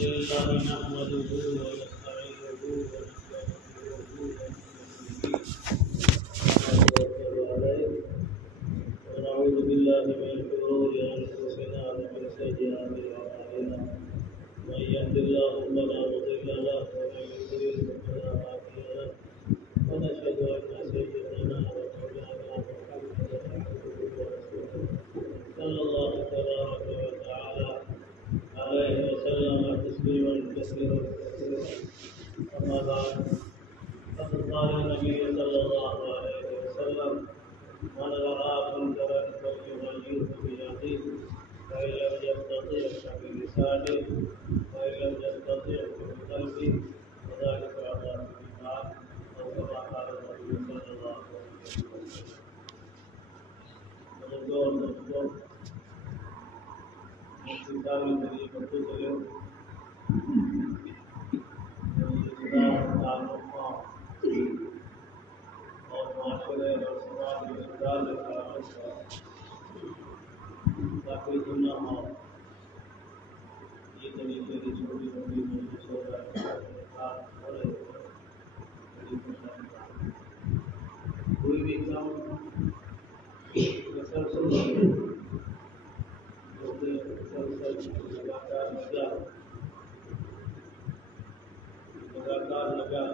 لله نحمده ونستعينه ونستغفره ونعوذ بالله من شرور انفسنا ومن سيئات اعمالنا من يهد الله فلا مضل له ومن يضلل فلا هادي له ونشهد ان سيدنا ومولانا محمدا عبده ورسوله صلى الله تبارك وتعالى عليه وسلم تسليما كثيرا اما بعد فقد قال النبي صلى الله عليه وسلم من راى منكرا فليغيره بيده فان لم يستطع فبلسانه وان لم يستطع فبقلبه وذلك عذاب الايمان او كما قال النبي صلى الله عليه وسلم. کتاب میں بچوں کے لیے تعلقوں اور معاشرے اور سماج میں سدھار کے تعلق کا کافی سننا ہو یہ طریقے کی چھوٹی موٹی محسوس ہو رہا ہے کوئی بھی کام مسلسل لگاتار لگا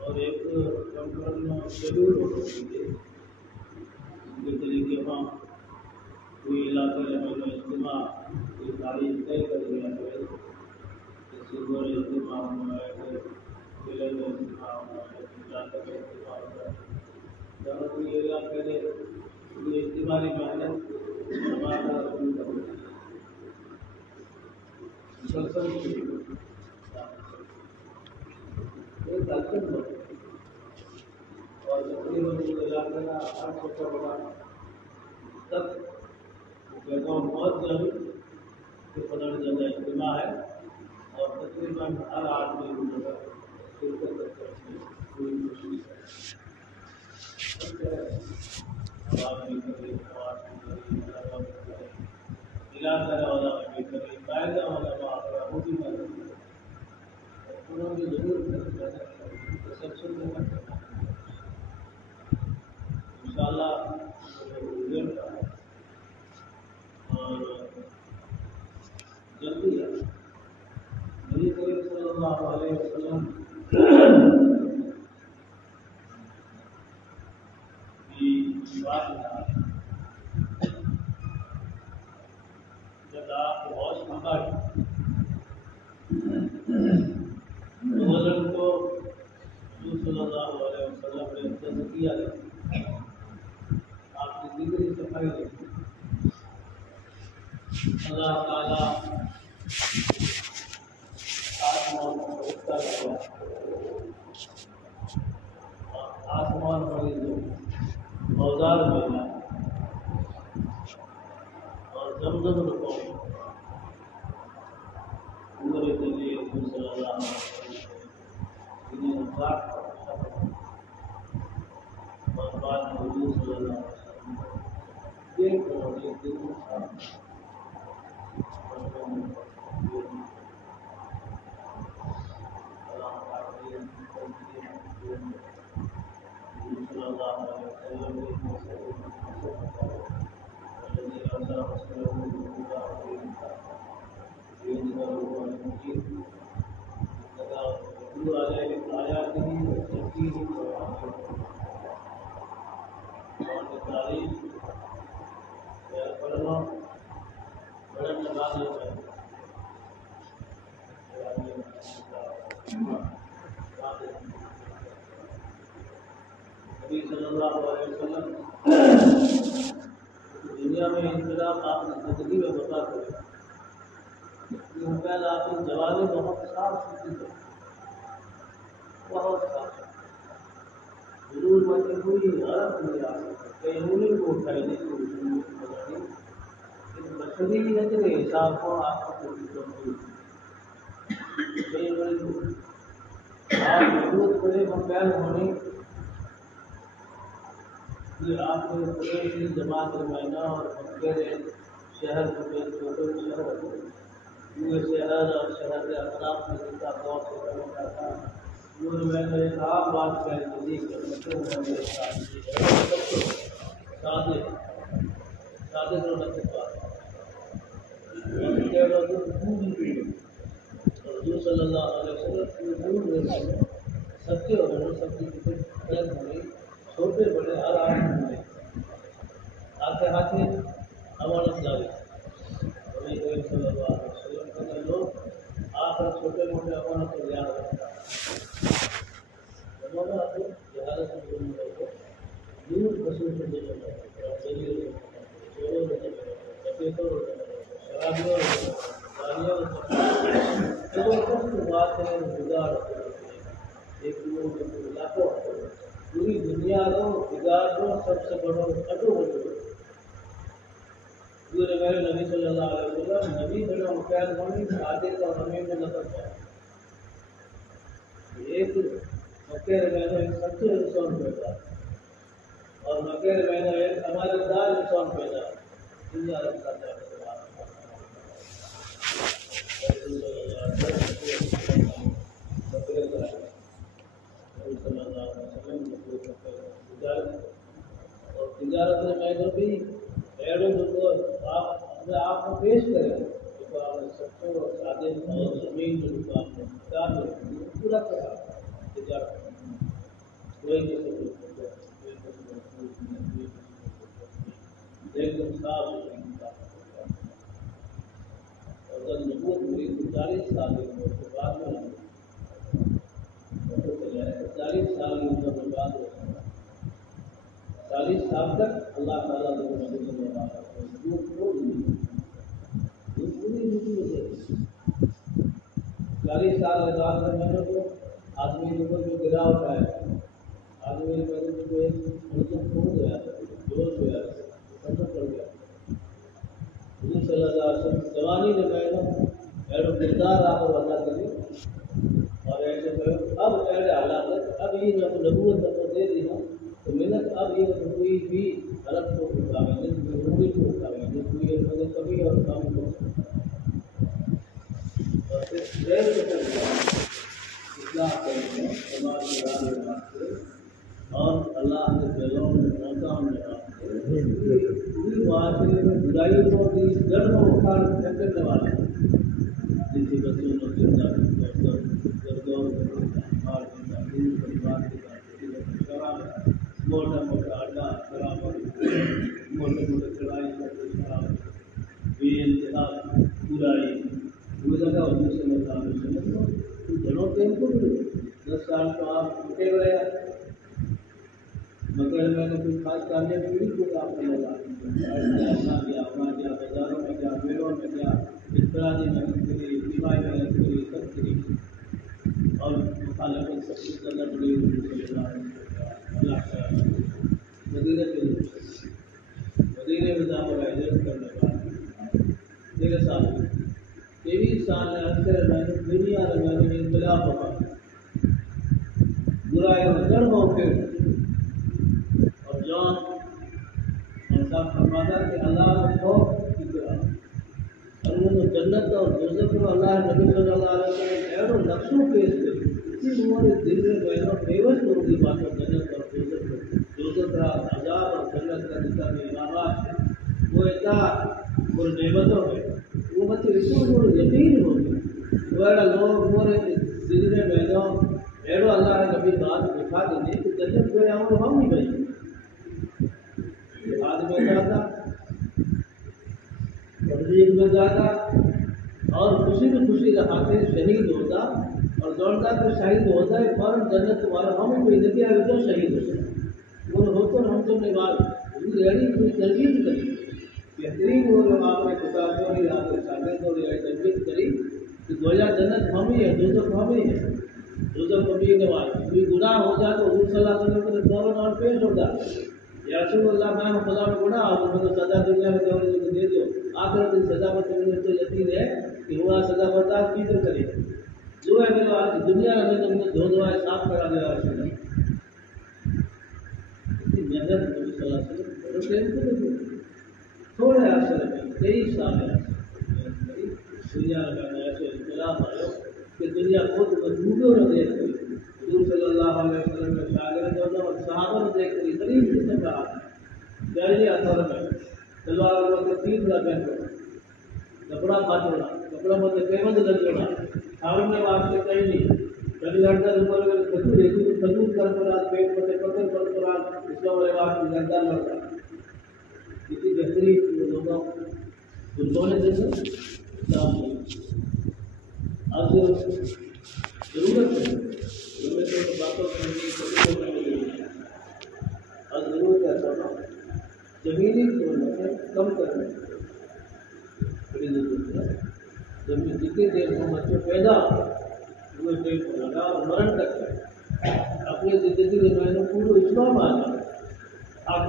اور ایک کنٹرول شیڈول ہونا چاہیے اس کے طریقے ہم کوئی علاقے میں اجتماع کوئی تاریخ طے کر دیا ہے جیسے گور اجتماع ہوا ہے ضلع میں اجتماع ہوا ہے علاقے میں اجتماع ہوا ہے جہاں کوئی علاقے میں کوئی اجتماعی محنت ہمارا شروع کر دیا مسلسل اور تقریباً علاقے کا ہر چھوٹا بڑا تک جگہ بہت ضروری کہ پندرہ جگہ اجتماع ہے اور تقریباً ہر آدمی اس جگہ شرکت کرتے ہیں پوری کوشش ہے عوام بھی کرے علاقہ والا بھی کرے قاعدہ والا معاشرہ وہ بھی کرے انہوں نے ضرور تسلسل میں کرنا انشاءاللہ رزلٹ اور جلدی ہے نبی کریم صلی اللہ علیہ وسلم کی بات ہے جب آپ ہوش پکڑ وزن کو صلی اللہ علیہ وسلم نے تزکیہ دیا آپ کی دلی صفائی دی اللہ تعالیٰ آسمان پر اوزار ملا اور زمزم رکھو پورے دلی صلی اللہ علیہ وسلم اور بعد میں حضور صلی اللہ علیہ وسلم یہ کرنے کے نبی صلی اللہ علیہ وسلم دنیا میں انقلاب آپ نے زندگی میں بتا کرے پہلے آپ کی جوانی بہت صاف ستھری ہے بہت صاف ضرور مطلب کوئی غلط نہیں آ سکتا کہیں انہیں کو اٹھائی نہیں کوئی بچری کے حساب کو آپ کو آپ ضرورت پڑے مکین ہونے کہ آپ نے پوری جماعت رمائنا اور مکے شہر چھوٹے شہر USA شہر اور شہر کے اطراف میں جن کا غور سے کرنا تھا انہوں نے میں نے ایک عام بات کہہ دی کہ میرے ساتھ صادق اور نقص بات حضور صلی اللہ علیہ وسلم سچے اور سب کی ہوئی چھوٹے بڑے ہر آدمی آتے ہاتھے امانت داری صلی اللہ علیہ وسلم کے لوگ آپ پر چھوٹے موٹے امانت کو یاد رکھتا پوری دنیا کو بگاڑو سب سے بڑا اٹو میرے نبی صلی اللہ علیہ وسلم نبی بنا مکین بنی عادل اور امین میں نظر پایا ایک مکے میں نے ایک سچے انسان پیدا اور مکے میں نے ایک ہمارے دار انسان پیدا دنیا رکھتا تھا اور تجارت میں جو بھی ایڈو جو آپ اپنے آپ کو پیش کریں جو آپ نے سچے اور سادے اور زمین جو آپ نے کتاب پورا کرا تجارت کوئی کسی ایک دم صاف اور جب نبوت ہوئی تو 40 سال کے بعد میں 40 سال کی عمر میں بعد 40 سال تک اللہ تعالیٰ نے چالیس سال کے بعد میں نے تو آدمی کے اوپر جو گرا ہوتا ہے آدمی کے کھو گیا جوش ہو گیا ختم کر گیا حضور صلی اللہ علیہ وسلم جوانی نے کہا ایڈو کردار آپ کو ادا کرے اور ایسے کہ اب ایسے حالات اب یہ جب نبوت کو دے دی نا تو محنت اب یہ کوئی بھی غلط کو اٹھاوے ضروری کو اٹھاوے کوئی کبھی اور کام کو اور پھر اصلاح کریں سماج میں اور اللہ کے پیغام میں مقام میں پوری معاشرے میں برائی کو بھی جڑ میں اکھاڑ پھینکنے والے جن کے بچوں نے زندہ موٹا موٹا اڈا خراب موٹے موٹے چڑھائی بے انتہا برائی وہ لگا حضور صلی اللہ علیہ وسلم تو گھنوں ٹائم کو 10 سال تو آپ چھوٹے رہے مگر میں نے کوئی خاص کامیابی نہیں کو آپ نے لگا گیا بازاروں میں گیا میلوں میں گیا انفرادی محنت کری اجتماعی محنت کری سب کری اور مخالفت سب کچھ کرنا پڑی اللہ کا مدینہ کے مدینہ میں جا کر ہجرت کرنے بعد میرے ساتھ 23 سال اکثر میں نے دنیا میں انقلاب ہوا برائی اور جڑ موقع اور جان اور صاحب فرماتا کہ اللہ میں خوف کی طرح اور جنت اور دوزخ کو اللہ نبی صلی اللہ علیہ وسلم ایڈو نقشوں پیش کری اسی عمر دل میں بہنوں فیوز ہوگی بات اور جنت اور دوزخ کا عذاب اور جنت کا جتنا بھی انعامات ہے وہ اطاعت اور نعمتوں ہے وہ بچے رسول کو یقین ہوگی وہ لوگ مورے دل میں بہنوں ایڈو اللہ نبی بات دکھا دیں کہ جنت کو ہم ہم نہیں بھائی آدمی جاتا تبلیغ میں جاتا اور خوشی میں خوشی رہاتے شہید ہوتا اور دوڑتا تو شہید ہوتا ہے فوراً جنت تمہارا ہم کوئی نہیں آئے تو شہید ہو سکتا وہ ہوتا ہم تو نہیں بات ریڈی کوئی تربیت کری بہترین وہ لوگ آپ نے کتاب چوری آپ کے سامنے تو تربیت کری کہ گویا جنت ہم ہی ہے دوزخ ہم ہی ہے دوزخ کو بھی نواز کوئی گناہ ہو جائے تو حضور صلی اللہ علیہ وسلم کے فوراً اور پیش ہوتا یا رسول اللہ میں خدا میں گناہ ہو تو سزا دنیا میں دے دو آخر دن سزا پر تمہیں تو یقین ہے کہ وہ سزا برداشت کی تو کرے جو ہے میرا دنیا میں تم نے دو دعائیں صاف کرا دیا رسول اللہ محنت نبی صلی اللہ علیہ وسلم تھوڑے عرصے میں 23 سال دنیا میں ایسے انقلاب آئے کہ دنیا خود وجودوں نے دیکھ لی. حضور صلی اللہ علیہ وسلم کے شاگردوں اور صحابہ نے دیکھ لی. غریب کس نے کہا جاری اثر میں تلوار کے تین کا پہن کپڑا کاٹوڑا کپڑا مطلب قیمت لگوڑا سامنے واسطے کہیں نہیں کبھی لڑکا اوپر کھجور کر پڑا پیٹ پتے پتھر کر پڑا اسلام والے واسطے لڑکا لڑکا کسی بہترین لوگوں ان نے دیکھا اسلام آج ضرورت ہے باتوں آج ضرورت ہے زمینی کم کرنے بڑی ضرورت ہے. جب جتنی دیر میں بچوں پیدا ہوئے پیٹ کو لگا اور مرن تک ہے اپنی زندگی کے میں نے پورا اسلام آ جائے آپ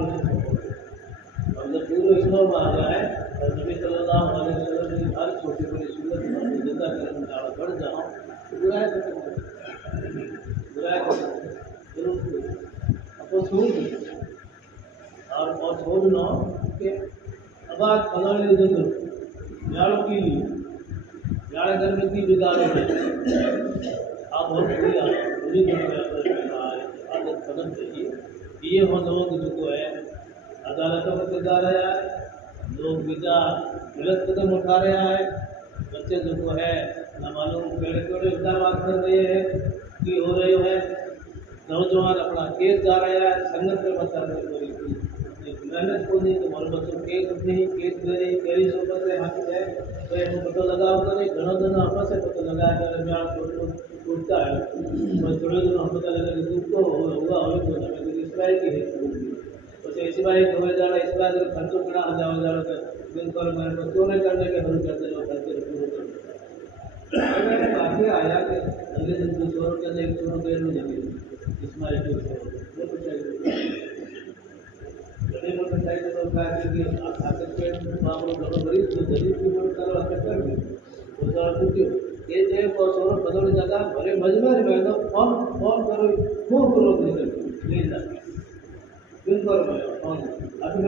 اور جب پورا اسلام آ جائے اور نبی صلی اللہ علیہ وسلم کی ہر چھوٹی بڑی سنت زندہ کرنے میں بڑھ جاؤں تو برائے ضرور آپ کو چھوڑ دیں اور چھوڑنا کہ اب آج فلانے دن یاروں کی یار گھر میں کی بگاڑ ہے آپ بہت بری عادت قدم چاہیے کہ یہ وہ لوگ جو ہے عدالتوں کا کردار رہا ہے لوگ بیجا غلط قدم اٹھا رہا ہے بچے جو ہے نامعلوم کیڑے کیڑے اقدامات کر رہے ہیں کہ ہو رہے ہیں نوجوان اپنا کیس جا رہا ہے سنگت میں بتا رہے محنت کو نہیں تو ہمارے بچوں کیس نہیں کیس دے رہی کیری صحبت ہے حاصل ہے تو یہ پتہ لگاؤ کرے گھنوں دنوں آپس سے پتہ لگایا کر بیان ٹوٹتا ہے اور تھوڑے دنوں ہم پتہ لگا کہ دودھ کو ہوا ہوئے تو ہمیں اس بارے کی ہے تو اسی بارے ہوئے جا رہا اس بارے خرچوں کھڑا ہو جاؤ جا رہا دن پر میں بچوں نے کرنے کے شروع کر دے خرچے شروع کر میں نے کافی آیا کہ اگلے دن 200 روپئے سے 100 روپئے میں جمے اس مارے کو وہ کچھ چاہیے موٹر سائیکل بدل جاتا بھلے مجموعے میں تو فون کرو خوب کرو نہیں جاتا بالکل فون اپنے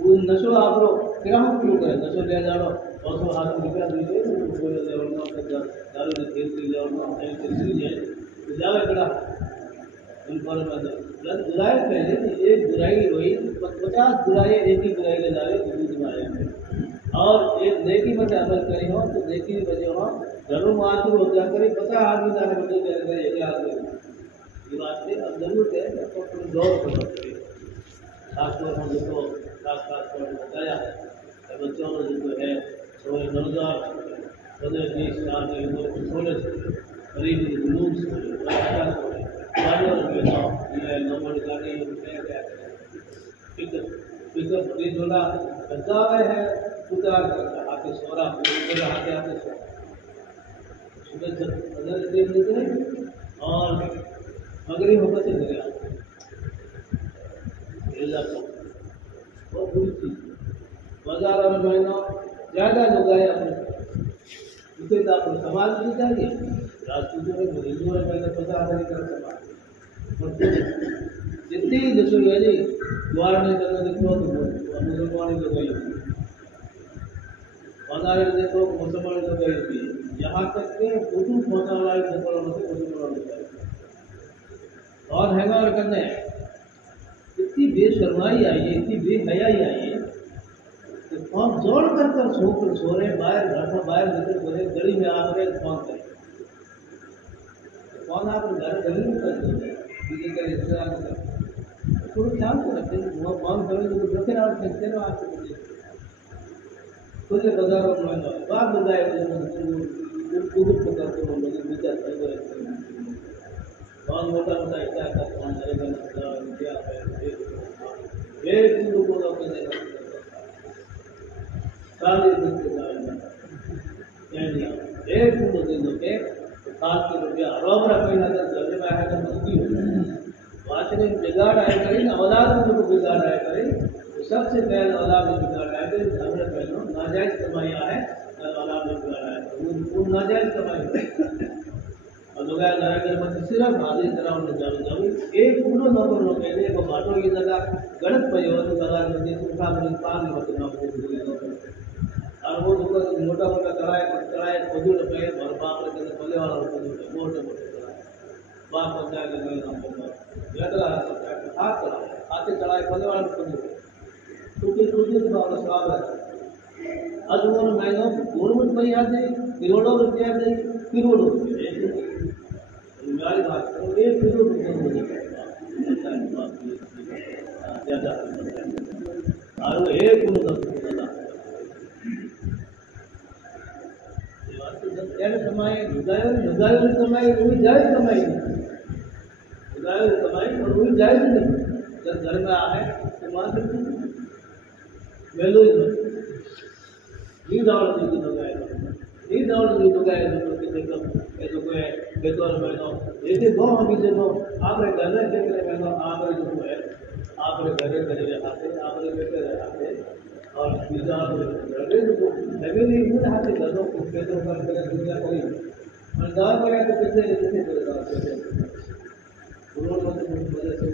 وہ نشو آپ لوگ کیا کیوں کریں نشو لے جاؤ 200 ہاتھ روپیہ دیجیے دارو نے تیل پی جائے زیادہ کڑا برائی پہلے ایک برائی ہوئی 50 برائی ایک ہی برائی لے جائے وجود میں آئے اور ایک نیکی پر عمل کری ہو تو نیکی کی وجہ ہو گھروں معاشر ہو جا کر 50 آدمی جانے بچے کہہ رہے ایک آدمی یہ بات ہے اب ضرورت ہے تو دور کرنا چاہیے خاص طور پر جو خاص طور پر بتایا ہے بچوں میں جو ہے سوئے نوجوان 15-20 سال کے عمر چھوڑے سے قریب جنوب سے اور مغرب ہوتا سے دریا بہت بری چیز بازار میں مہینہ زیادہ لوگ آئے اپنے اسے تو آپ کو سماج نہیں چاہیے راجپوتوں میں ہندوؤں نے پہلے 50 نہیں کر سکا جتنی جسو یعنی دوار نہیں کرنا دیکھو تو مسلمانی تو گئی بازار دیکھو مسلمانی تو گئی ہوتی ہے یہاں تک کہ اردو پہنچا والا مسلمانوں سے مسلمانوں ہوتا ہے اور ہنگار کرنے اتنی بے شرمائی آئی ہے اتنی بے حیائی آئی ہے کہ فون جوڑ کر سو رہے باہر گھر پر باہر نکل پڑے گلی میں آ کر فون کریں فون آپ گھر میں کر دیں کسی کا رشتے دار کر تھوڑا خیال سے رکھتے ہیں وہ فون کریں تو رکھے آپ سکتے ہیں آپ سے خود بازار میں بات بتائے فون موٹا موٹا ایسا ایسا فون کرے گا کیا بگاڑ آیا کریں اولاد میں بگاڑ آیا کریں سب سے پہلے اولاد میں بگاڑ آیا کریں ہم نے پہلے ناجائز کمائی ہے اولاد میں بگاڑ آیا وہ ناجائز کمائی اور لوگ صرف حاضر طرح انہیں جاؤ ایک پورا نوکر نو پہلے وہ باتوں کی جگہ غلط پہ ہو تو لگا پان میں اور وہ موٹا موٹا کڑھائی کھجور پہ اور باپ کے پلے والا کھجور موٹے موٹے کڑھائی باپ پنچایت میں ہاتھ کڑھائی پلے والا کھجور ٹوٹی ٹوٹی تو سواد ہے اب وہ مہنگا گورنمنٹ پہ آتے کروڑوں روپیہ دے کروڑوں روپیہ میری بات کرو 1 کروڑ روپیہ ہو جائے زیادہ اور وہ 1 کروڑ کمائی لگائی کمائی وہی جائز کمائی لگائی کمائی اور وہی جائز نہیں جب گھر میں آئے تو مان سکتے ویلو یہ داڑ نہیں لگائے یہ داڑ نہیں لگائے جو کوئی بیتور بہنو ایسے گاؤں ابھی دیکھو آپ گھر میں دیکھ رہے بہنو آپ جو ہے آپ گھر کرے رہتے آپ بیٹھے رہتے اور پیزا لگے نہیں ہاتھ گھروں کو پیسوں کا دنیا کوئی گاؤں میں تو پیسے نہیں کرے گا پیسے انہوں نے وجہ سے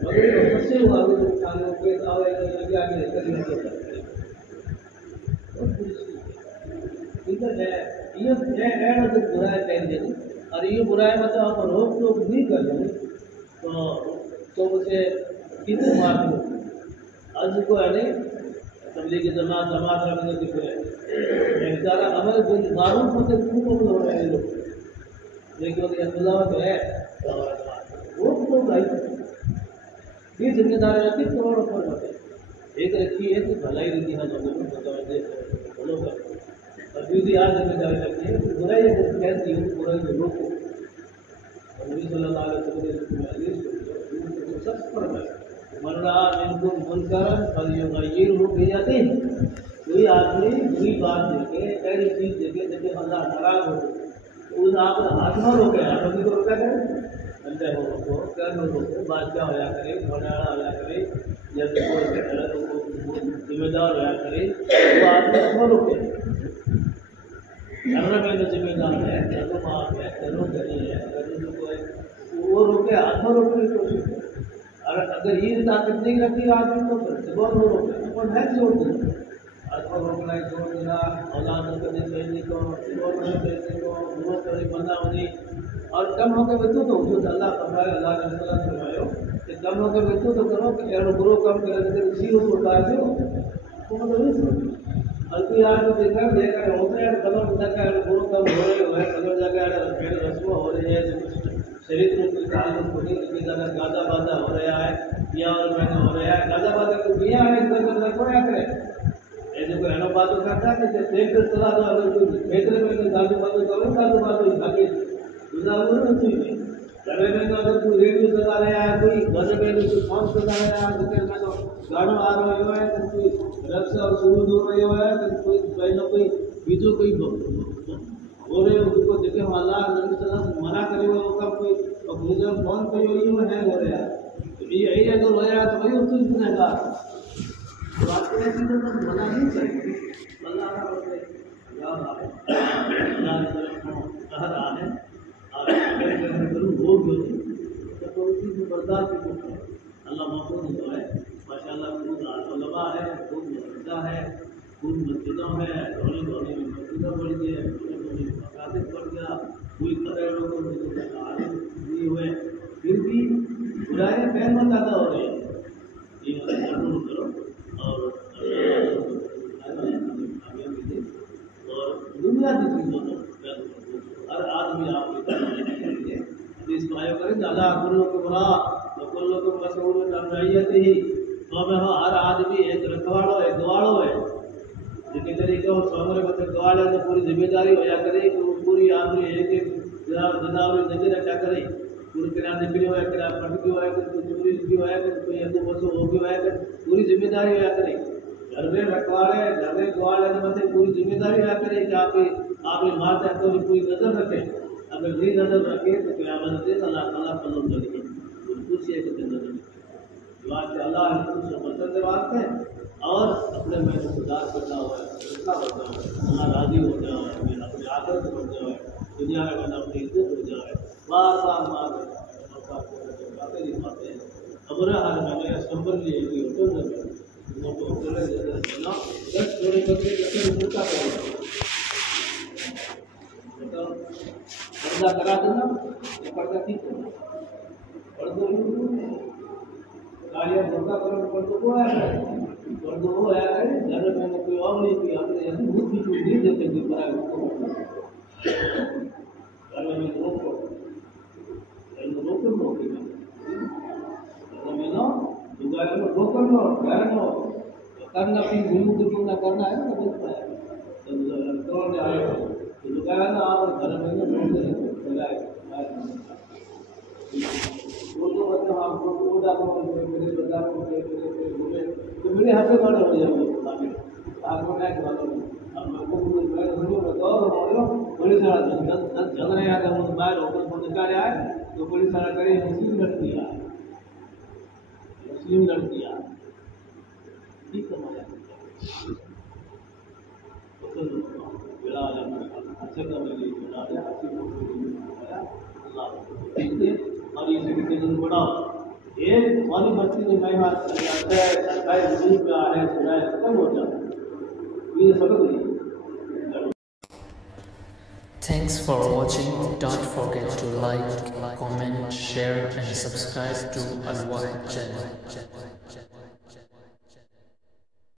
مگر سے ہوا آگے یہ برائی پہن دیں اور یہ برائی مطلب آپ روک ٹوک نہیں کر دیں تو اسے کتنے مار دو آج کو ہے نہیں تبلیغی جماعت رکھنے کی کوئی بیچارہ ہمارے کوئی معروف ہوتے خوب ہو رہے ہیں لوگ لیکن وہ ملاوٹ ہے وہ تو بھائی یہ ذمہ داری رکھی کروڑوں پر ہوتے ایک رکھی ہے کہ بھلائی رہتی ہے لوگوں کو متوجہ فالو کر اور دوسری آج ذمہ داری رکھتی ہے کہ برائی اگر کہتی ہے برائی کو روکو نبی صلی اللہ علیہ وسلم سب پر ہے من رہا منکم منکرا فلیغیرہ بیدہ کوئی آدمی بری بات دیکھے ایسی چیز دیکھے جیسے اللہ ناراض ہو اس آپ ہاتھ میں روکے ہاتھوں کو روکا کرے اندر ہو روکو کر میں روکو بادشاہ ہوا کرے بھنڈارا ہوا کرے یا کوئی ذمہ دار ہوا کرے وہ آدمی ہاتھ میں روکے ہمارا میں ذمہ دار ہے کرو باپ ہے کرو گری ہے کرو جو کوئی وہ روکے ہاتھ میں روکنے کی کوشش کرے اور اگر یہ طاقت نہیں رکھتی آدمی تو بہت وہ روکے اپن ہے چھوڑ دیں ہاتھ میں روکنا ہے چھوڑ دینا اولاد کو دینے کو دینے کو وہ کرے بندہ ہونے اور کم ہو کے بچوں تو جو اللہ فرمائے اللہ نے صلاح فرمایا کہ کم ہو کے بچوں تو کرو کہ اگر گرو کم کرے تو اسی کو اٹھا دو تو مطلب الفی آج کو دیکھا ہوتے ہیں قدم جا کے گرو کم ہو رہے ہوئے قدم جا کے رسمیں ہو رہی ہے شریف روپ کے تعلق ہونے کی جگہ گادا بادا ہو رہا ہے یا اور مہینہ ہو رہا ہے گادا بادا کو دیا ہے ادھر ادھر کو کیا کرے ایسے کوئی اینو بات کرتا ہے کہ دیکھ کر چلا دو اگر کوئی بہتر میں گاڑی باتوں کرو گاڑی باتوں باقی دوسرا وہ نہیں چیز ہے گھر میں تو اگر کوئی ریڈیو چلا رہا ہے کوئی گھر میں کوئی سانگ چلا رہا ہے تو گاڑوں آ رہا ہے تو کوئی رقص اور شروع ہو رہی ہے تو کوئی کوئی بیجو کوئی ہو رہے ان کو دیکھے اللہ منع کرے ہوئے وہ کب کوئی اور گزر فون پہ وہ ہے ہو رہا ہے یہی اگر ہو رہا ہے تو وہی اس چیز گنہ گار بات کرنے کی تو منع نہیں کرے اللہ کا یاد آئے کہر آنے اور وہ کوئی چیز برداشت کی اللہ محفوظ جو ہے ماشاء اللہ خود علماء ہے خود مدرسہ ہے خود مسجدوں ہے دھونے دھونے میں مسجدوں بڑھ گئے مقاصد بڑھ گیا کوئی کروڑوں کو عالم نہیں ہوئے پھر بھی برائیں خیر میں زیادہ ہو رہے ہیں یہ ضرور کرو اور دنیا کی چیزوں کو ہر آدمی آپ کو اس بھائی کریں اللہ کلو کو برا کلو کو مسئول رعیت ہی تو میں ہر آدمی ایک رکھواڑو ہے گواڑو ہے جتنے طریقے اور سومرے بچے گواڑ ہے تو پوری ذمہ داری ہوا کرے کہ پوری آدمی ایک ایک جناور نظر رکھا کرے پوری کرا نکلی ہوا کرا پٹ بھی ہوا کہ چوری بھی ہوا کہ کوئی ہندو بسو ہو بھی ہوا کہ پوری ذمہ داری ہوا کرے گھر میں رکھواڑے گھر میں گواڑ ہے مطلب پوری ذمہ داری ہوا کرے کہ آپ مال چاہتے ہو پوری نظر رکھیں اگر نہیں نظر رکھے تو قیامت دن اللہ تعالیٰ فضل کرے گا پوچھیے کہ نظر دعا کہ اللہ ہم سے مدد واسطے اور اپنے میں سدھار کرنا ہوا ہے اللہ راضی ہو جائے اپنے آخرت بڑھ جائے دنیا میں اپنی عزت ہو جائے بار بار باتیں دکھاتے ہیں خبر حال میں میرا نمبر لیے کہ ہوٹل میں وہ تو ہوٹل ہے نا 10 جوڑے کرتے کرتے ملتا ہے تو پردہ کرا دینا یہ پردہ ٹھیک ہے پردہ کایا دھوکا کرو پردہ کو آیا پردہ وہ آیا ہے گھر میں کوئی اور نہیں کہ ہم نے بہت بھی کوئی نہیں دیتے کہ برائے گھر میں روکو روکو کرنا بھی گھوم نہ کرنا ہے نا دیکھتا ہے نا آپ گھر میں میرے ہاتھ میں ہو جائے پولیس والا جگ رہے ہیں باہر ہوٹل کو نکالے آئے تو پولیس والا کرے مسلم لڑکی آئے مسلم لڑکی آئے ٹھیک ہے اور یہ بڑا ایک والی بچی نے میں بات سرکاری حدود پہ آ رہے سنائے ختم ہو جاتا یہ سبق نہیں. Thanks for watching. Don't forget to like, comment, share and subscribe to Al Wahid channel.